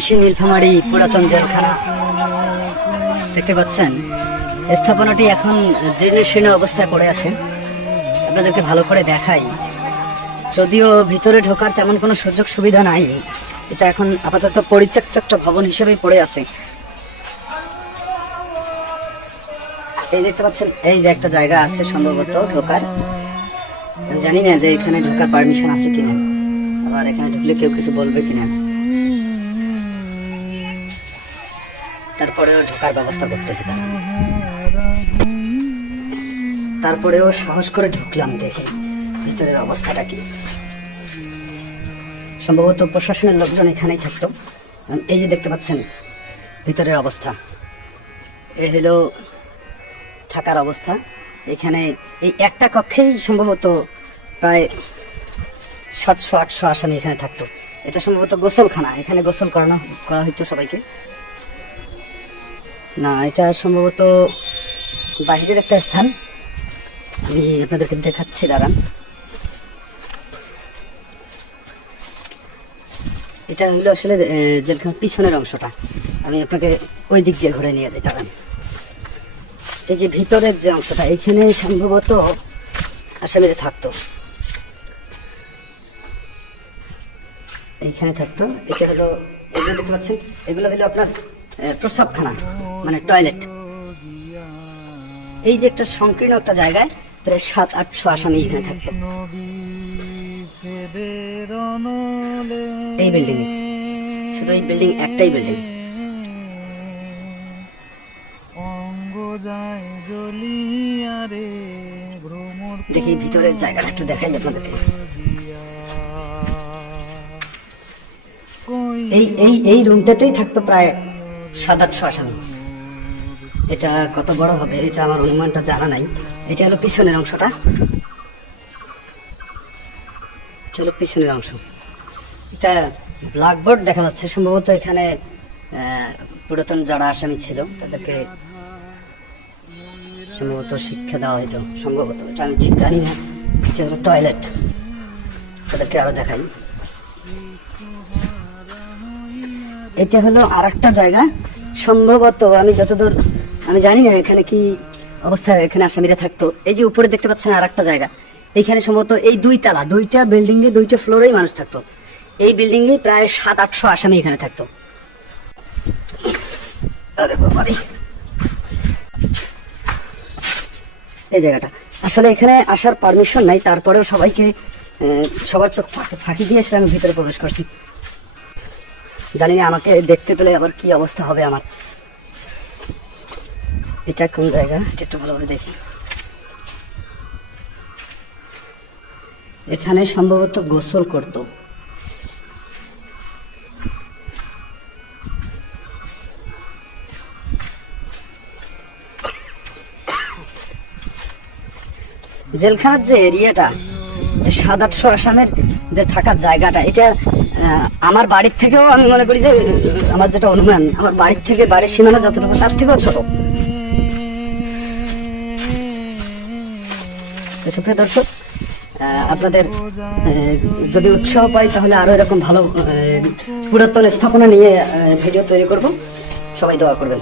কৃষি নীলফামারী পুরাতন জেলখানা দেখতে পাচ্ছেন। স্থাপনাটি এখন জীর্ণশীর্ণ অবস্থায় পড়ে আছে। আপনাদেরকে ভালো করে দেখাই, যদিও ভিতরে ঢোকার তেমন কোনো সুযোগ সুবিধা নাই। এটা এখন আপাতত পরিত্যক্ত একটা ভবন হিসেবেই পড়ে আছে। এই দেখতে পাচ্ছেন, এই যে একটা জায়গা আছে সম্ভবত ঢোকার। আমি জানি না যে এখানে ঢোকার পারমিশন আছে কিনা, আবার এখানে ঢুকলে কেউ কিছু বলবে কিনা। তারপরেও ঢোকার ব্যবস্থা করতেছি তারা। তারপরেও সাহস করে ঢুকলাম, দেখে ভিতরের অবস্থাটা কি। সম্ভবত প্রশাসনের লোকজন এখানেই থাকতো। এই যে দেখতে পাচ্ছেন ভিতরের অবস্থা, এই হলো থাকার অবস্থা। এখানে এই একটা কক্ষেই সম্ভবত প্রায় 700-800 আসামি এখানে থাকতো। এটা সম্ভবত গোসলখানা, এখানে গোসল করা হইতো সবাইকে। না, এটা সম্ভবত বাহিরের একটা স্থান। আমি আপনাদেরকে দেখাচ্ছি, দাঁড়ান। এটা হইলো আসলে জেলখানার পিছনের অংশটা। আমি আপনাকে ওই দিক দিয়ে ঘুরে নিয়ে যাই, দাঁড়ান। এই যে ভিতরের যে অংশটা, এইখানে সম্ভবত আসামিরা থাকতো, এইখানে থাকতো। এটা হলো, এগুলো দেখতে পাচ্ছেন, এগুলো হলো আপনার প্রস্রাবখানা, মানে টয়লেট। এই যে একটা সংকীর্ণ একটা জায়গায় প্রায় 700-800 আসামি এখানে থাকতো। এই বিল্ডিং, শুধু এই বিল্ডিং, একটাই বিল্ডিং। দেখি ভিতরের জায়গাটা একটু দেখাই আপনাদেরকে। এই রুমটাতেই থাকতো প্রায় 700-800 আসামি। এটা কত বড় হবে এটা আমার অনুমানটা জানা নাই। এটা হলো পিছনের অংশটা, চলো পিছনের অংশ। এটা ব্ল্যাকবোর্ড দেখা যাচ্ছে, সম্ভবত এখানে পুরাতন যারা আসামি ছিল তাদেরকে সম্ভবত শিক্ষা দেওয়া হইতো, সম্ভবত। এটা আমি ঠিক জানি না। এটা হলো টয়লেট, তাদেরকে আরো দেখাই। এটা হলো আর একটা জায়গা, সম্ভবত আমি যতদূর আমি জানি না এখানে কি অবস্থায় এখানে আসামিরা থাকতো। এই যে উপরে দেখতে পাচ্ছেন আর একটা জায়গা, এইখানে সম্ভবত এই দুইটা বিল্ডিং এ 2টা ফ্লোরেই মানুষ থাকতো। এই বিল্ডিং এ প্রায় 700-800 আসামি এখানে থাকতো। আরে বাবা, এই জায়গাটা আসলে এখানে আসার পারমিশন নাই, তারপরেও সবাইকে সবার চোখ ফাঁকি দিয়ে এসে আমি ভিতরে প্রবেশ করছি। জানি না আমাকে দেখতে পেলে আবার কি অবস্থা হবে আমার। এটা কোন জায়গা এটা একটু ভালোভাবে দেখি। এখানে সম্ভবত গোসল করতো। জেলখানার যে এরিয়াটা, 700-800 আসামের যে থাকার জায়গাটা, এটা আমার বাড়ির থেকেও, আমি মনে করি যে আমার যেটা অনুমান, আমার বাড়ির থেকে বাড়ির সীমানা যতটুকু তার থেকেও ছোট। সুপ্রিয় দর্শক, আপনাদের যদি উৎসাহ পাই তাহলে আরো এরকম ভালো পুরাতন স্থাপনা নিয়ে ভিডিও তৈরি করব। সবাই দোয়া করবেন।